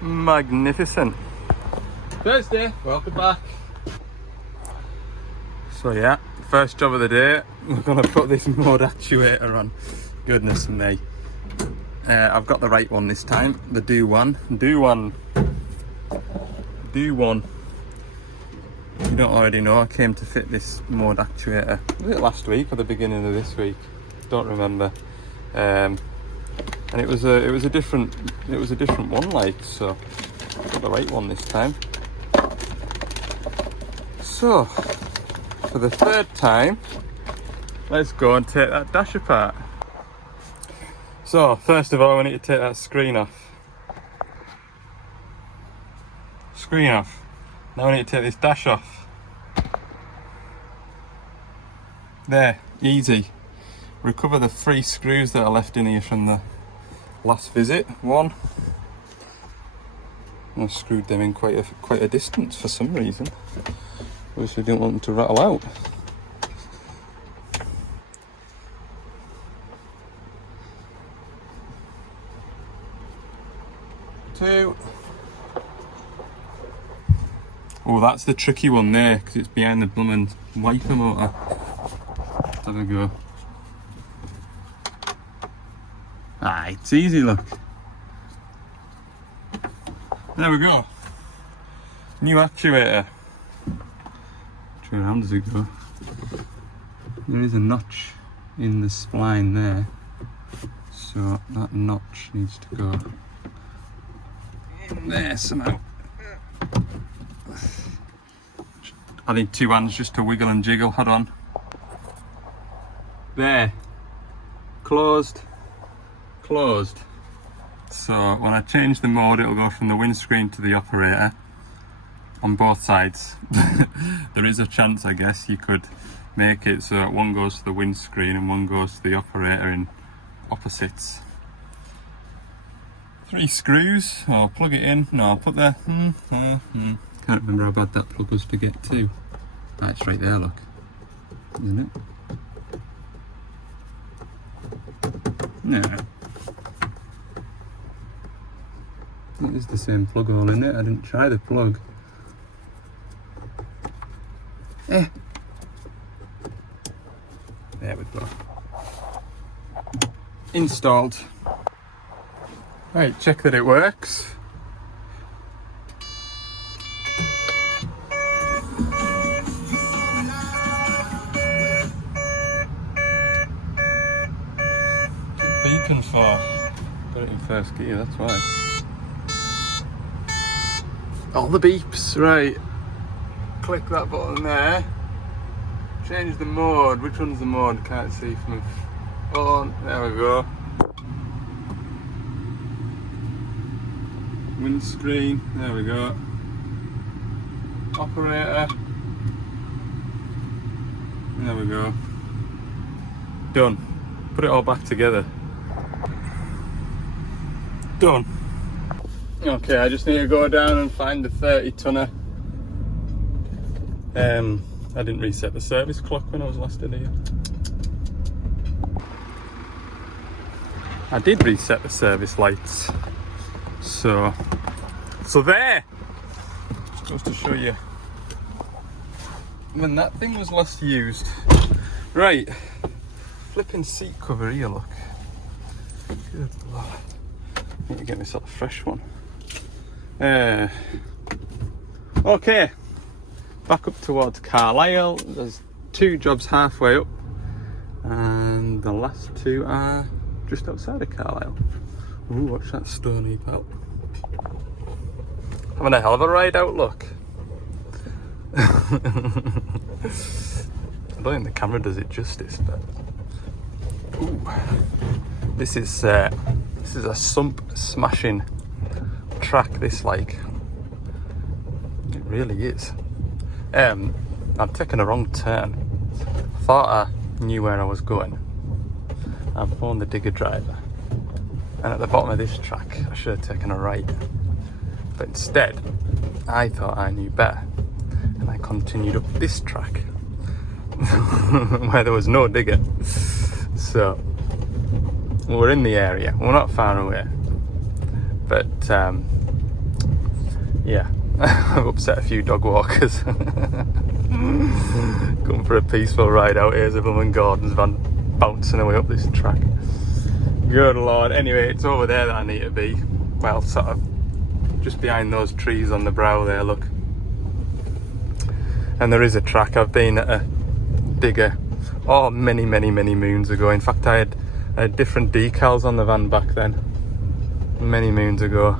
Magnificent. Thursday, welcome back. So yeah, first job of the day, we're gonna put this mode actuator on. Goodness me. I've got the right one this time, the Do One. You don't already know, I came to fit this mode actuator, was it last week or the beginning of this week? Don't remember. And it was a different one, like, so I've got the right one this time. So for the third time, let's go and take that dash apart. So first of all, we need to take that screen off. Now we need to take this dash off. There, easy. Recover the 3 screws that are left in here from the last visit. One. I screwed them in quite a distance for some reason. Obviously didn't want them to rattle out. 2. Oh, that's the tricky one there, because it's behind the blooming wiper motor. Let's have a go. Ah, it's easy, look. There we go. New actuator. Which way around does it go? There is a notch in the spline there, so that notch needs to go in there somehow. I need 2 hands just to wiggle and jiggle. Hold on. There. Closed. So when I change the mode, it'll go from the windscreen to the operator on both sides. There is a chance, I guess, you could make it so that one goes to the windscreen and one goes to the operator in opposites. 3 screws. I'll plug it in. No, I'll put the Can't remember how bad that plug was to get to. Ah, it's right there, look. Isn't it? No. It is the same plug hole in it. I didn't try the plug. There we go. Installed. Right, check that it works. Beacon for. Got it in first gear, that's why. All the beeps, right. Click that button there. Change the mode. Which one's the mode? Can't see from the phone. There we go. Windscreen. There we go. Operator. There we go. Done. Put it all back together. Done. Okay, I just need to go down and find the 30 tonner. I didn't reset the service clock when I was last in here. I did reset the service lights. So there! Just to show you when that thing was last used. Right, flipping seat cover here, look. Good lord. Need to get myself a fresh one. Okay, back up towards Carlisle. There's 2 jobs halfway up, and the last 2 are just outside of Carlisle. Ooh, watch that stone heap out. Having a hell of a ride out, look. I don't think the camera does it justice, but ooh, this is a sump smashing track. This, like, it really is. I've taken a wrong turn. Thought I knew where I was going. I'm on the digger driver, and at the bottom of this track I should have taken a right, but instead I thought I knew better, and I continued up this track where there was no digger. So we're in the area, we're not far away, but yeah, I've upset a few dog walkers. Going for a peaceful ride out here as a Blooming Gardens van bouncing away up this track. Good lord. Anyway, it's over there that I need to be. Well, sort of just behind those trees on the brow there, look. And there is a track. I've been at a digger, oh, many moons ago. In fact, I had different decals on the van back then, many moons ago.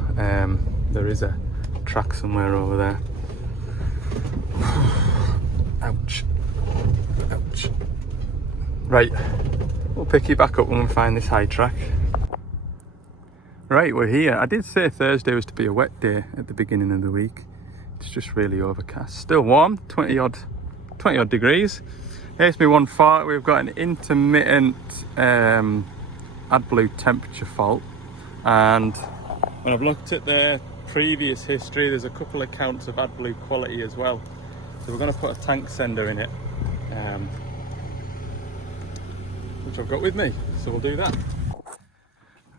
There is a track somewhere over there. Ouch. Ouch. Right, we'll pick you back up when we find this high track. Right, we're here. I did say Thursday was to be a wet day at the beginning of the week. It's just really overcast. Still warm, 20 odd degrees. Here's me 140. We've got an intermittent AdBlue temperature fault. And when I've looked at the previous history, there's a couple of counts of AdBlue quality as well. So we're going to put a tank sender in it, which I've got with me. So we'll do that.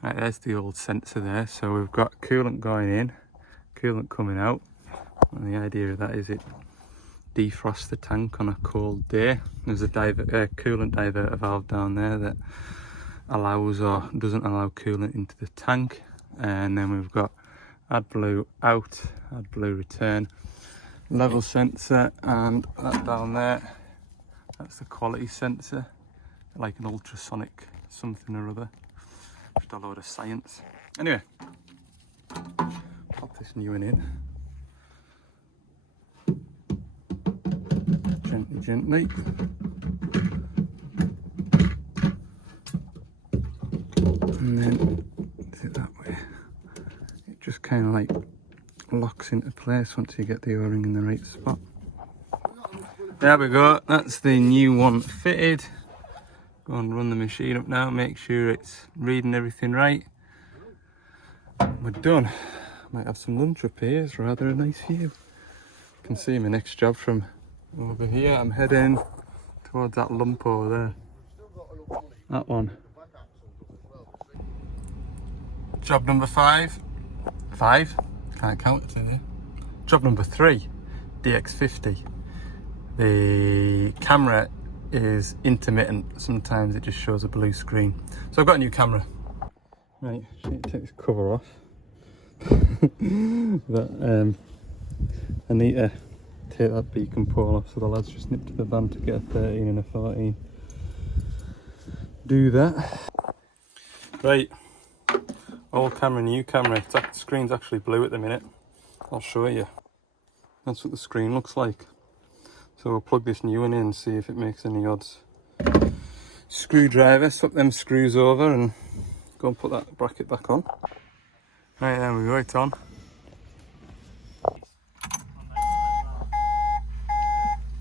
Right, there's the old sensor there. So we've got coolant going in, coolant coming out. And the idea of that is it defrosts the tank on a cold day. There's a coolant diverter valve down there that allows or doesn't allow coolant into the tank. And then we've got AdBlue out, AdBlue return, level sensor, and that down there, that's the quality sensor, like an ultrasonic something or other. Just a load of science. Anyway, pop this new one in. Gently. And then do it that way. It just kind of like locks into place once you get the O-ring in the right spot. There we go, that's the new one fitted. Go and run the machine up now, make sure it's reading everything right. We're done. Might have some lunch up here, it's rather a nice view. You can see my next job from over here. I'm heading towards that lump over there. That one. Job number 5. Can't count it in there. Job number 3, DX50. The camera is intermittent. Sometimes it just shows a blue screen. So I've got a new camera. Right, I need to take this cover off. But I need to take that beacon pole off, so the lads just nipped to the van to get a 13 and a 14. Do that. Right, old camera, new camera. The screen's actually blue at the minute. I'll show you. That's what the screen looks like. So we'll plug this new one in and see if it makes any odds. Screwdriver, swap them screws over and go and put that bracket back on. Right, there we go, it's on.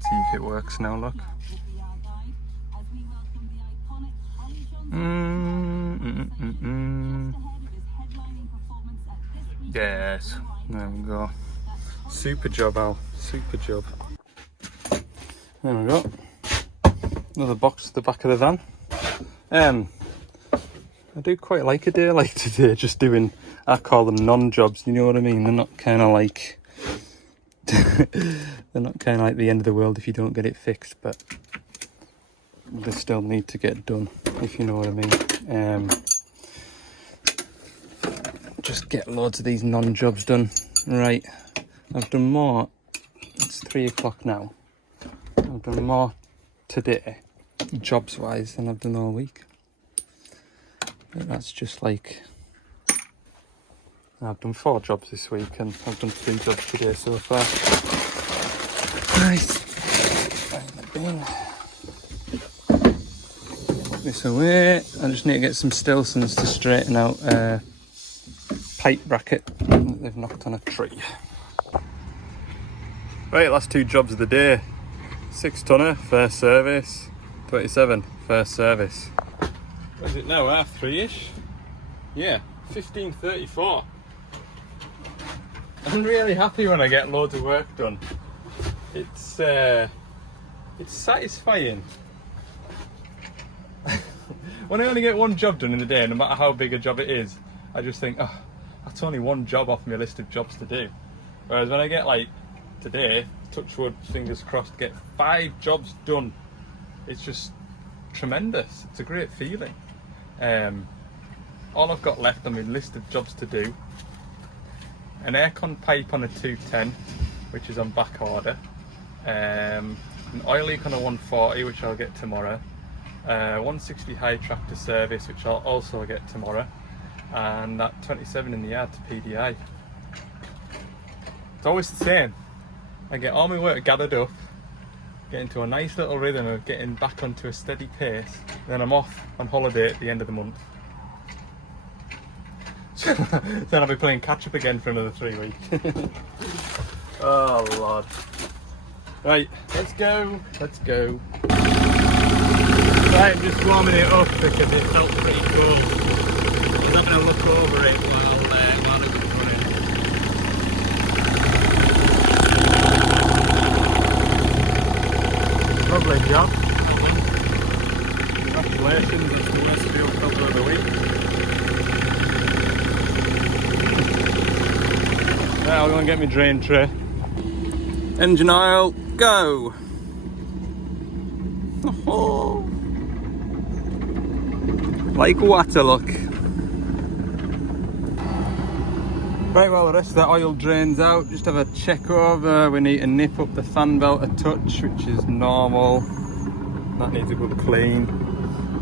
See if it works now, look. Yes, there we go. Super job, Al, super job. There we go. Another box at the back of the van. I do quite like a day like today, just doing, I call them non-jobs, you know what I mean? They're not kind of like, they're not kind of like the end of the world if you don't get it fixed, but they still need to get done, if you know what I mean. Just get loads of these non-jobs done. Right, I've done more, it's 3 o'clock now. I've done more today, jobs wise, than I've done all week. But that's just like, I've done 4 jobs this week and I've done 3 jobs today so far. Right, put this away. I just need to get some Stilsons to straighten out a pipe bracket that they've knocked on a tree. Right, last 2 jobs of the day. 6 tonner, first service. 27, first service. What is it now, 3:30ish? Yeah, 15:34. I'm really happy when I get loads of work done. It's satisfying. When I only get 1 job done in the day, no matter how big a job it is, I just think, oh, that's only 1 job off my list of jobs to do. Whereas when I get like today, touch wood, fingers crossed, get 5 jobs done, it's just tremendous. It's a great feeling. All I've got left on my list of jobs to do: an aircon pipe on a 210, which is on back order, an oil leak on a 140, which I'll get tomorrow, 160 high tractor service, which I'll also get tomorrow, and that 27 in the yard to PDI. It's always the same. I get all my work gathered up, get into a nice little rhythm of getting back onto a steady pace, then I'm off on holiday at the end of the month. So then I'll be playing catch up again for another 3 weeks. Oh Lord. Right, let's go. Right, I'm just warming it up because it felt pretty cool. I was having a look over it while I was running. Lovely job. Congratulations, that's the worst field filter of the week. Right, I'll go and get my drain tray. Engine oil, go! Oh. Like water, look. Right, well, the rest of the oil drains out. Just have a check over. We need to nip up the fan belt a touch, which is normal. That needs a good clean.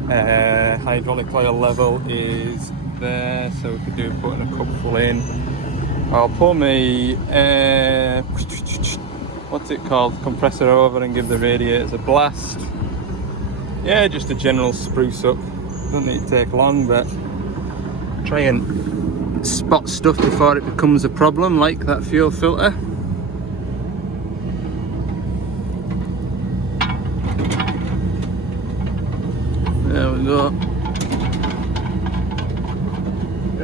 Hydraulic oil level is there, so we could do putting a cupful in. I'll pull my what's it called, compressor over and give the radiators a blast. Yeah, just a general spruce up. Doesn't need to take long, but try and spot stuff before it becomes a problem, like that fuel filter. There we go.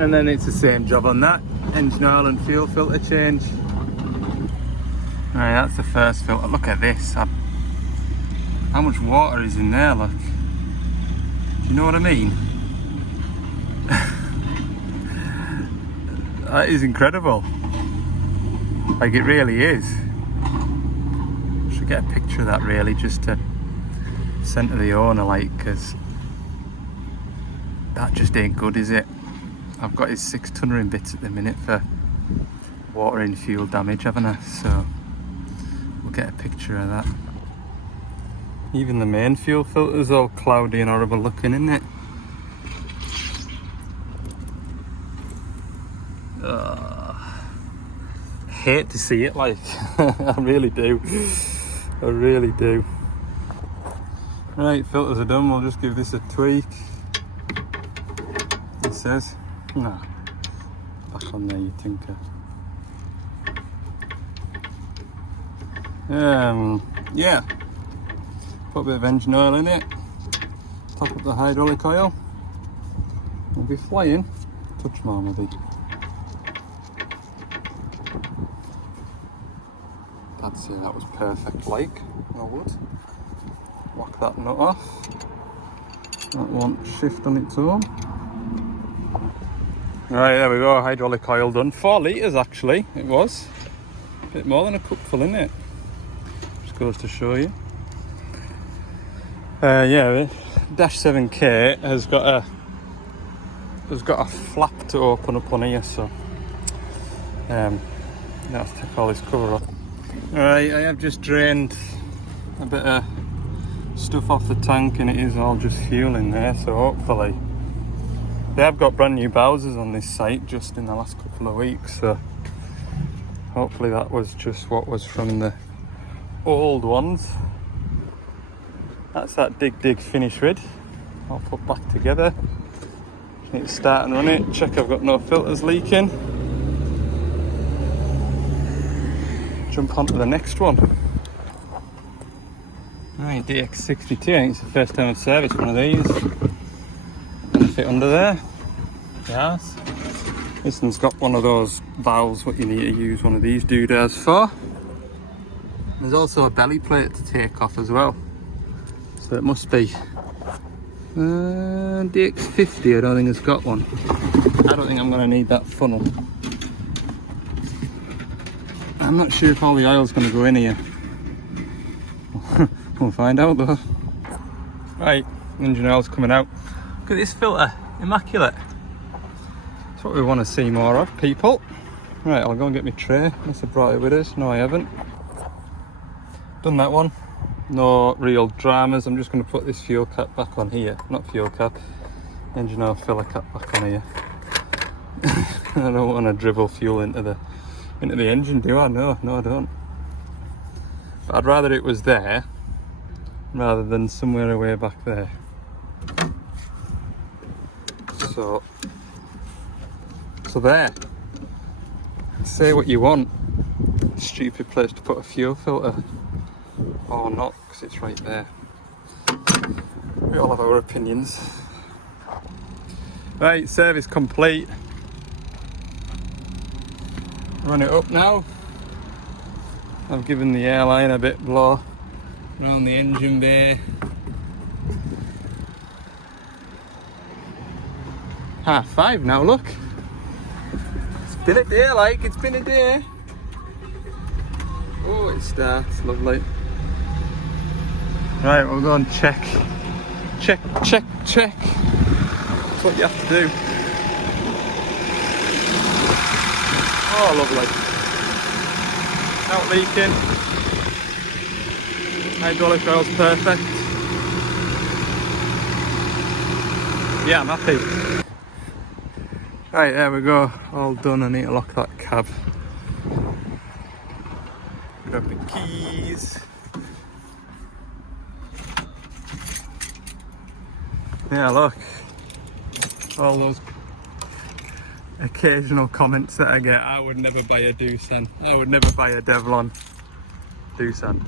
And then it's the same job on that. Engine oil and fuel filter change. Right, that's the first filter. Look at this. How much water is in there, look. Do you know what I mean? That is incredible. Like, it really is. Should get a picture of that really, just to send to the owner, like, because that just ain't good, is it? I've got his 6-tonner in bits at the minute for water and fuel damage, haven't I? So we'll get a picture of that. Even the main fuel filter's all cloudy and horrible looking, isn't it? I hate to see it, like. I really do. I really do. Right, filters are done. We'll just give this a tweak. It says. No. Back on there, you tinker. Yeah. Put a bit of engine oil in it. Top up the hydraulic oil. We'll be flying. Touch more maybe. That's it, that was perfect, like. I would. Whack that nut off. That won't shift on its own. Right, there we go, hydraulic oil done. 4 litres actually, it was. A bit more than a cupful in it. Just goes to show you. Yeah, Dash 7K has got a flap to open up on here, so you have to take all this cover off. Alright, I have just drained a bit of stuff off the tank and it is all just fuel in there, so hopefully they have got brand new Bowsers on this site just in the last couple of weeks, so hopefully that was just what was from the old ones. That's that dig finish rid. I'll put back together. Just need to start and run it, check I've got no filters leaking. Jump onto the next one. Right, DX62, I think it's the first time I've serviced one of these. Gonna fit under there. Yes. This one's got one of those valves what you need to use one of these doodads for. There's also a belly plate to take off as well. So it must be DX50, I don't think it's got one. I don't think I'm gonna need that funnel. I'm not sure if all the oil's going to go in here. We'll find out though. Right, engine oil's coming out. Look at this filter, immaculate. That's what we want to see more of, people. Right, I'll go and get my tray. Unless I brought it with us. No, I haven't. Done that one. No real dramas. I'm just going to put this fuel cap back on here. Not fuel cap. Engine oil filler cap back on here. I don't want to dribble fuel into the engine, do I? No, I don't. But I'd rather it was there rather than somewhere away back there. So there. Say what you want. Stupid place to put a fuel filter. Or not, because it's right there. We all have our opinions. Right, service complete. Run it up now. I've given the airline a bit blow around the engine bay. 5:30 now, look. It's been a day, like, it's been a day. Oh, it starts, lovely. Right, we'll go and check. Check. That's what you have to do. Oh, lovely. Out leaking. Hydraulic oil's perfect. Yeah, I'm happy. Right, there we go. All done. I need to lock that cab. Grab the keys. Yeah, look. All those occasional comments that I get. I would never buy a Doosan. I would never buy a Devlon. Doosan.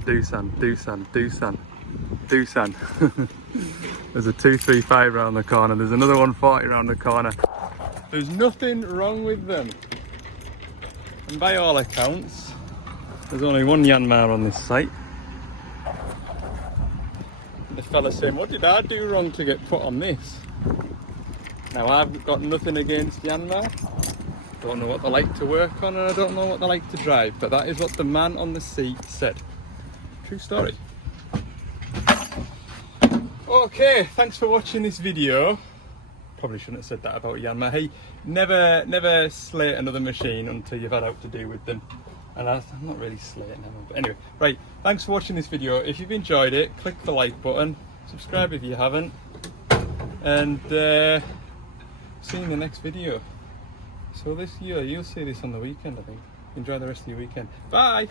There's a 235 round the corner. There's another 140 round the corner. There's nothing wrong with them. And by all accounts, there's only one Yanmar on this site. The fella saying, what did I do wrong to get put on this? Now, I've got nothing against Yanmar. Don't know what they like to work on, and I don't know what they like to drive, but that is what the man on the seat said. True story. Okay, thanks for watching this video. Probably shouldn't have said that about Yanmar. Hey, never slate another machine until you've had out to do with them. And I'm not really slating them, but anyway, right, thanks for watching this video. If you've enjoyed it, click the like button, subscribe if you haven't, and see you in the next video. So this year, you'll see this on the weekend, I think. Enjoy the rest of your weekend. Bye!